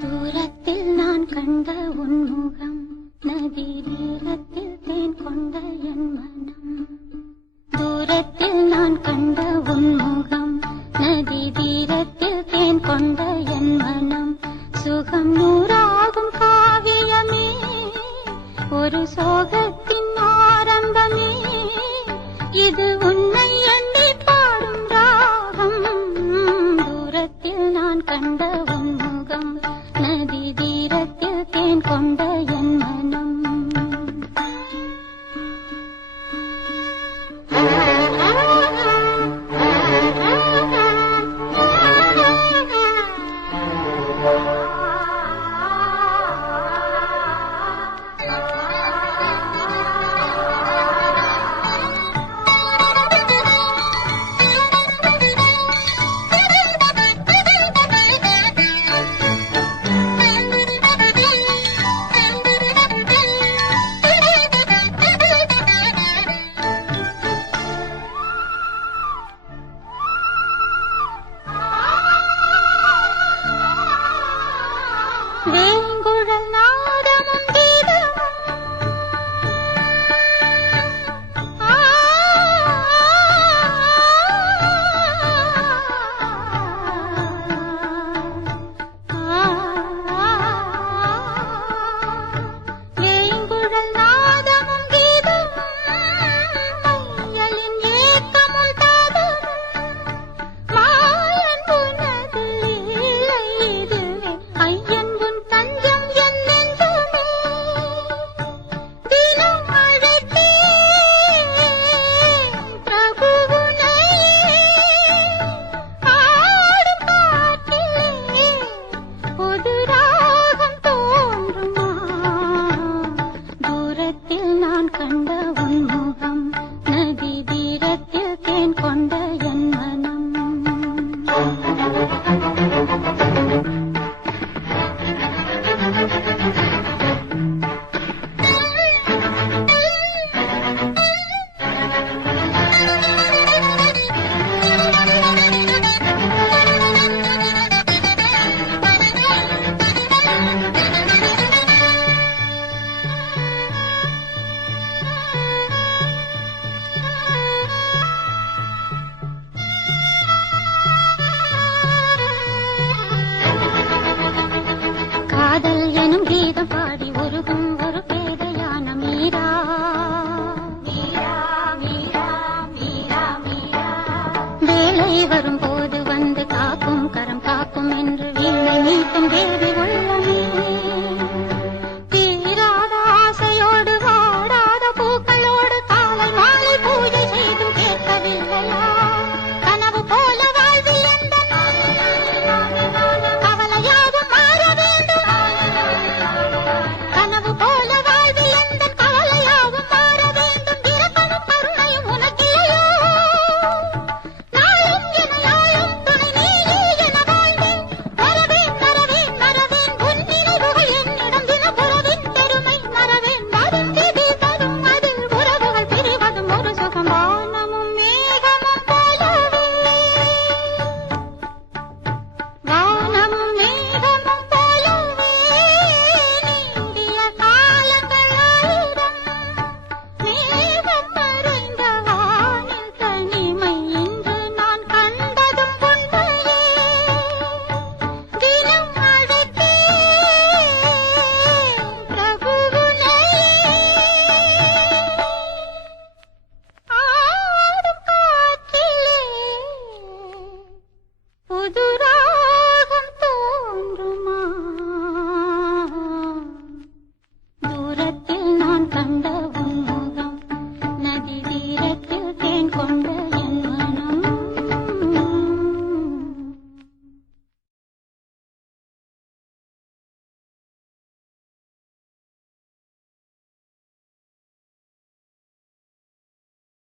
தூரத்தில் நான் கண்ட உன்முகம், நதி தீரத்தில் தேன் கொண்ட என் மனம். தூரத்தில் நான் கண்ட உன்முகம், நதி தீரத்தில் தேன் கொண்ட என் மனம். சுகம் நூறாகும் காவியமே, ஒரு சோகத்தின் ஆரம்பமே. இது உன்னை எண்ணி பாடும் ராகம். தூரத்தில் நான் கண்ட உன்முகம், நதி தீரத்தில் தேன் கொண்ட என் மனம். வேங்குழல் நாதமும் கீதமும், வேங்குழல் நாதமும் கீதமும், மையலின் ஏக்கமும் தாதமும், மாயன் உனது லீலை இதுவே. ஐயன் உன் தஞ்சம் என் நெஞ்சமே. தினம் அழைத்தேன் பிரபு உன்னையே. ஆடும் பாட்டிலே புது ராகம் தோன்றுமா? தூரத்தில் நான் கண்ட உன்முகம், நதி தீரத்தில் தேன் கொண்ட என் மனம். காதல் எனும் கீதம் பாடி உருகும் ஒரு பேதையான மீரா. மீரா மீரா மீரா மீரா. வேலை வரும் போது வந்து காக்கும் கரம் காக்கும் என்று வீணை மீட்டும் தேவி உள்ளம்.